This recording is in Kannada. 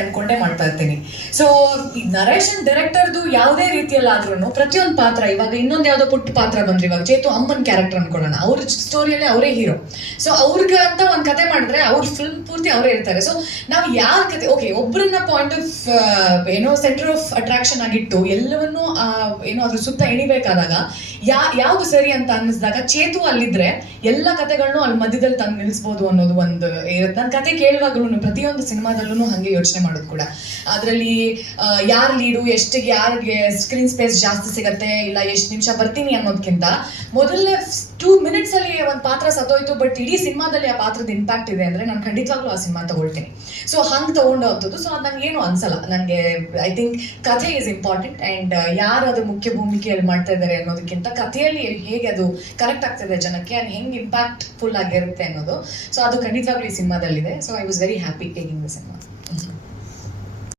ಅನ್ಕೊಂಡೇ ಮಾಡ್ತಾ ಇರ್ತೀನಿ. ಸೊ ಈ ನರೇಶನ್ ಡೈರೆಕ್ಟರ್ದು ಯಾವುದೇ ರೀತಿಯಲ್ಲಾದ್ರೂ ಪ್ರತಿಯೊಂದು ಪಾತ್ರ, ಇವಾಗ ಇನ್ನೊಂದು ಯಾವುದೋ ಪುಟ್ಟ ಪಾತ್ರ ಬಂದ್ರೆ, ಇವಾಗ ಚೇತು ಅಮ್ಮನ್ ಕ್ಯಾರೆಕ್ಟರ್ ಅನ್ಕೊಳ್ಳೋಣ, ಅವ್ರ ಸ್ಟೋರಿಯಲ್ಲಿ ಅವರೇ ಹೀರೋ. ಸೊ ಅವ್ರಿಗೆ ಅಂತ ಒಂದು ಕತೆ ಮಾಡಿದ್ರೆ ಅವ್ರ ಫಿಲ್ಮ್ ಪೂರ್ತಿ ಅವರೇ ಇರ್ತಾರೆ. ಸೊ ನಾವು ಯಾವ ಕತೆ, ಓಕೆ, ಒಬ್ಬರನ್ನ ಪಾಯಿಂಟ್ ಆಫ್ ಏನೋ ಸೆಂಟರ್ ಆಫ್ ಅಟ್ರಾಕ್ಷನ್ ಆಗಿಟ್ಟು ಎಲ್ಲವನ್ನೂ ಏನೋ ಅದ್ರ ಸುತ್ತ ಎಣಿಬೇಕಾದಾಗ ಯಾವ್ದು ಸರಿ ಅಂತ ಅನ್ನಿಸಿದಾಗ ಚೇತು ಅಲ್ಲಿದ್ರೆ ಎಲ್ಲ ಕತೆಗಳನ್ನೂ ಅಲ್ಲಿ ಮಧ್ಯದಲ್ಲಿ ತಂದು ನಿಲ್ಲಿಸ್ಬೋದು ಅನ್ನೋದು ಒಂದು ಇರುತ್ತೆ. ನನ್ನ ಕತೆ ಕೇಳುವಾಗಲೂ ಪ್ರತಿಯೊಂದು ಸಿನಿಮಾದಲ್ಲೂ ಹಾಗೆ ಯೋಚನೆ ಮಾಡೋದು ಕೂಡ. ಅದರಲ್ಲಿ ಯಾರು ಲೀಡು, ಎಷ್ಟಿಗೆ ಯಾರಿಗೆ ಸ್ಕ್ರೀನ್ ಸ್ಪೇಸ್ ಜಾಸ್ತಿ ಸಿಗತ್ತೆ, ಇಲ್ಲ ಎಷ್ಟು ನಿಮಿಷ ಬರ್ತೀನಿ ಅನ್ನೋದಕ್ಕಿಂತ ಮೊದಲನೇ 2 minutes ಅಲ್ಲಿ ಒಂದು ಪಾತ್ರ ಸತ್ತೋಯ್ತು, ಬಟ್ ಇಡೀ ಸಿನಿಮಾದಲ್ಲಿ ಆ ಪಾತ್ರದ ಇಂಪ್ಯಾಕ್ಟ್ ಇದೆ ಅಂದ್ರೆ ನಾನು ಖಂಡಿತವಾಗ್ಲೂ ಆ ಸಿನಿಮಾ ತಗೊಳ್ತೀನಿ. ಸೊ ಹಂಗೆ ತಗೊಂಡು ಹೋಗ್ತದ್ದು. ಸೊ ಅದು ನಂಗೆ ಏನು ಅನ್ಸಲ್ಲ. ನನಗೆ ಐ ಥಿಂಕ್ ಕಥೆ ಈಸ್ ಇಂಪಾರ್ಟೆಂಟ್, ಆ್ಯಂಡ್ ಯಾರು ಅದು ಮುಖ್ಯ ಭೂಮಿಕೆಯಲ್ಲಿ ಮಾಡ್ತಾ ಇದ್ದಾರೆ ಅನ್ನೋದಕ್ಕಿಂತ ಕಥೆಯಲ್ಲಿ ಹೇಗೆ ಅದು ಕನೆಕ್ಟ್ ಆಗ್ತಿದೆ ಜನಕ್ಕೆ, ಆ್ಯಂಡ್ ಹೆಂಗೆ ಇಂಪ್ಯಾಕ್ಟ್ ಫುಲ್ ಆಗಿರುತ್ತೆ ಅನ್ನೋದು. ಸೊ ಅದು ಖಂಡಿತವಾಗ್ಲೂ ಈ ಸಿನಿಮಾದಲ್ಲಿದೆ. So I was very happy taking the cinema.